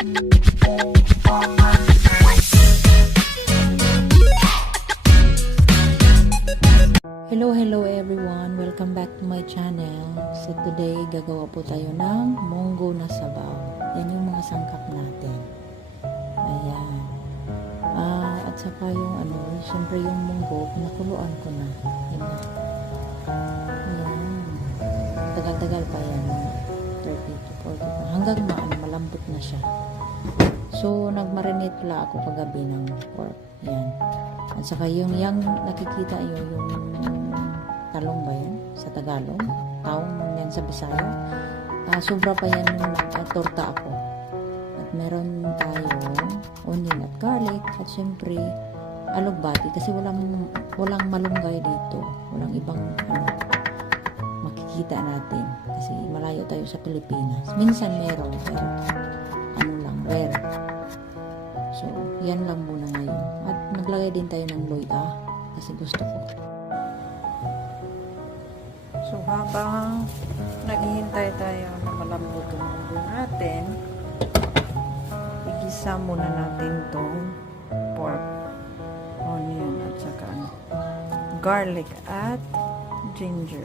Hello everyone! Welcome back to my channel. So today, gagawa po tayo ng munggo na sabaw. Yan yung mga sangkap natin. Ayan. At saka yung syempre yung munggo, pinakuluan ko na. Ayan. Tagal-tagal pa yan. 30 to 40. Hanggang malambot na siya. So, nagmarinate pala ako kagabi ng pork. Yan. At saka yung nakikita nyo, yung talong ba yan? Sa Tagalog. Taong yan sa Bisaya. Sobra pa yan yung torta ako. At meron tayong onion at garlic. At syempre, alugbati. Kasi walang malunggay dito. Walang ibang makikita natin. Kasi malayo tayo sa Pilipinas. Minsan meron. Pero rare. So, yan lang muna ngayon. At naglagay din tayo ng loya kasi gusto ko. So, habang naghihintay tayo na malambot yung munggo natin, igisa muna natin tong pork, onion at saka garlic at ginger.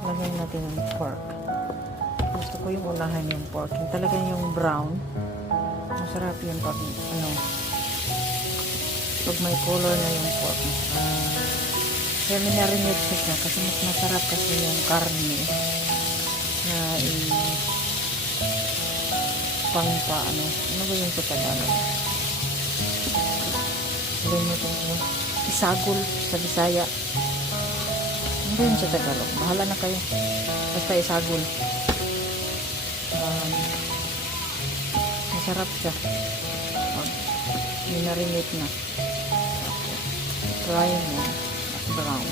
Lagyan natin yung pork. Gusto ko yung unahan yung pork. Yung talagang yung brown. Masarap yun pag pag may color na yung pork. Kaya minarinate ko siya kasi mas masarap kasi yung karne na ano ba yung sa Tagalog? Isagol sa Bisaya. Hindi yun sa Tagalog. Bahala na kayo. Basta isagol. Masarap siya. Minarinate na. Try mo. Brown.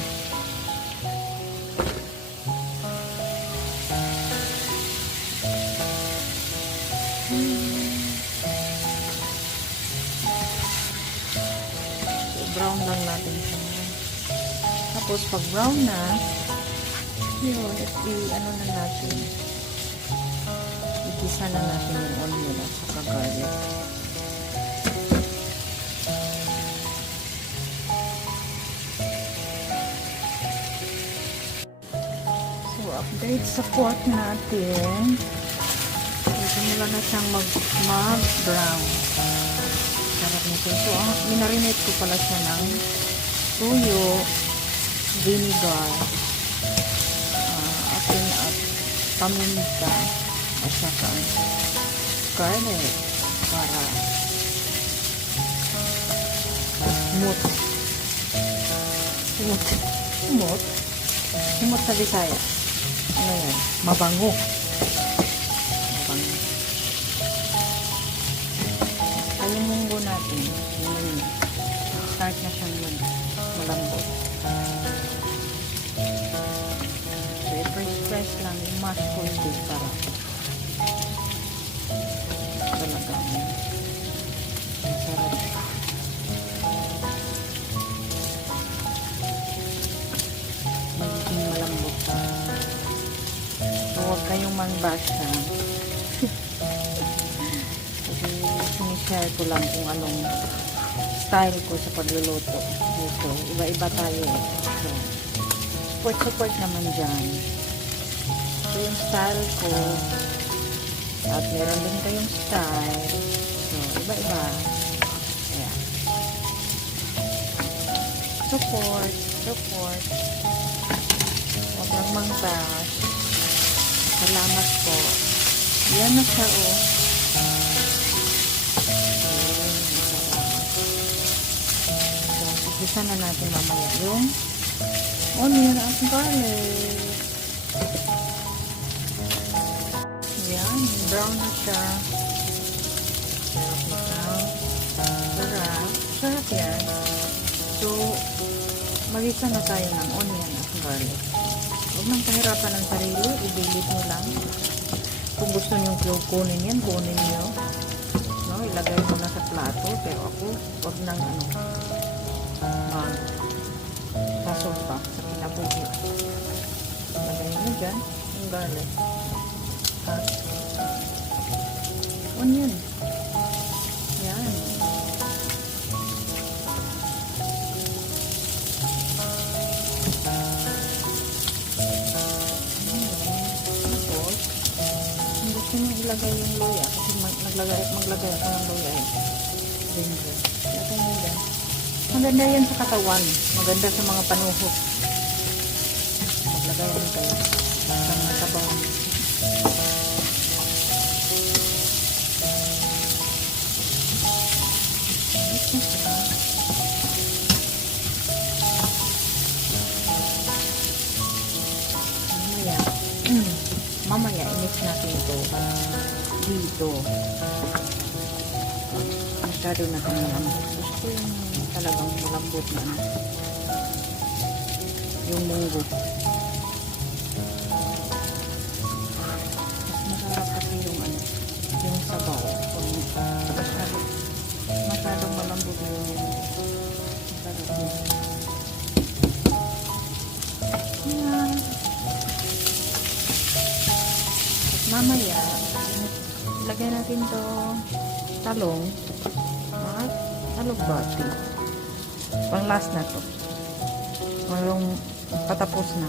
So, brown lang natin siya. Tapos, pag brown na, yun, ano na natin, igisa na natin yung onion at saka garlic. So, update sa pork natin. Simula na siyang mag-brown. Sarap nito. So, minarinate ko pala siya ng tuyo, vinegar, asin at paminta at saka garlic para humot sa Bisaya. Ano yan? Mabango. Ay, yung munggo natin start na siyang malambot. Fresh lang, i-mash ko hindi para talagang masarap. Magiging malambot pa. So, huwag kayong man-bash na. Kasi sinishare ko lang kung anong style ko sa pagluluto dito. Iba-iba tayo. So, support naman dyan. So, yung style ko at meron din kayong style. So, iba-iba. Ayan. Support. Huwag lang mang-bash. Salamat po. Yan na siya, oh. So, igisa na natin mamaya yung onion at garlic. Yan, brown na siya. Sarap yan. So, magisa na tayo ng onion at garlic. Huwag nang pahirapan ng sarili, i-delete mo lang. Kung gusto niyo kunin yan, kunin niyo. No, ilagay mo na sa plato. Pero ako, wag nang sa sopa, sa kinabuhi. Ilagay niyo dyan, yung garlic. At onion. Yan. Gusto nyo ilagay yung luya kasi maglagay ako ng luya ginger. Ilagay nyo dyan. Maganda yan sa katawan, maganda sa mga panuhot. Maglagay nyo kayo sa mga sabaw. Mamaya i-mix natin ito dito. Masyado na kami malambot. Gusto ko yung talagang malambot na yung munggo. Mas masarap kasi yung sabaw. Masyadong malambot na yung munggo. Masarap yun. Yan. Mamaya, ilagay natin to talong at alugbati. Pang last na to. Mayroong patapos na.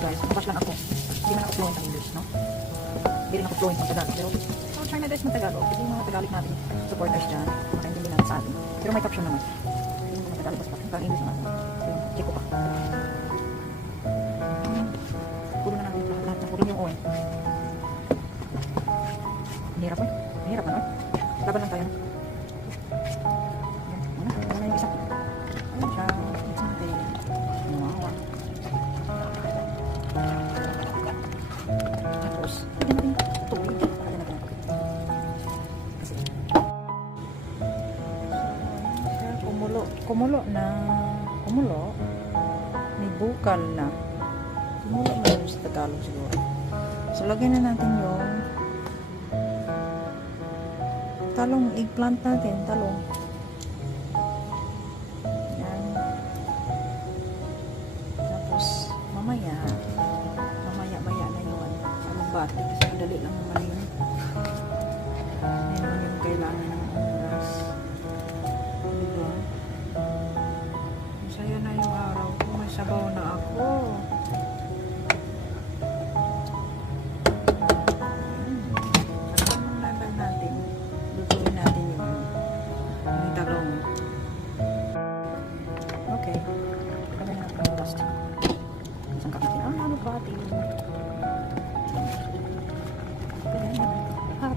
Guys, bash lang ako. Hindi man ako fluent ng English, no? Hindi rin ako fluent ng Tagalog. Pero, try my best mag-Tagalog. Kasi yung mga Tagalog natin, supporters dyan, makaintindi natin sa atin. Pero may caption naman. Yung mga Tagalog, basta parang English naman. So, check ko pa. Puro na natin lahat na. Puro yung ON. Mahirap eh. Mahirap na, no? Laban lang tayo, no? Ano na yung isa? Ayun siya. It's okay. Wow. Tapos, lagyan natin tubig. Lagyan natin ang tubig. Kasi, kumulo na. Kumulo. May bukal na. Kumulo na yun sa Tagalog siguro. So, lagyan na natin yung talong, eggplant natin, talong. Yan. Tapos, mamaya na yung alugbati kasi madali lang naman yun. Yan naman yung kailangan ng oras. Diba? Masaya na yung araw ko. May sabaw na ako. Sarap naman natin. Lutuin natin yung talong. Okay. Kami na ang last. Sangkap natin ang alugbati. Hot.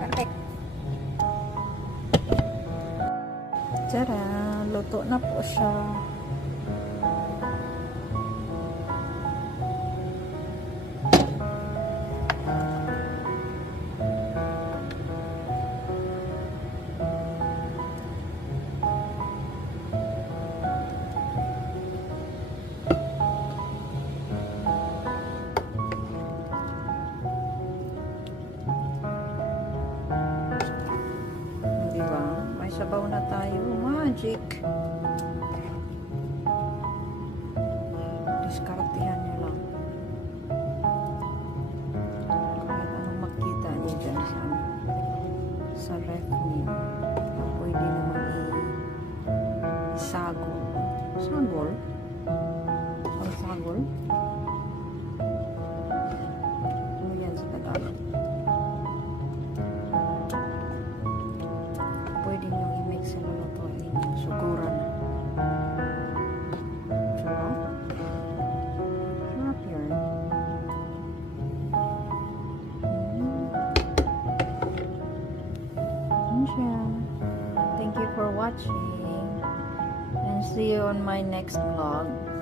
Perfect. Tara, luto na po siya. Diba? May sabaw na tayo. Magic. Diskartihan nyo lang. Kahit anong makita nyo dyan sa ref nyo. Pwede naman isagol. Sagol? Ang sagol? Ano yan sa Tagalog? watching. And see you on my next vlog.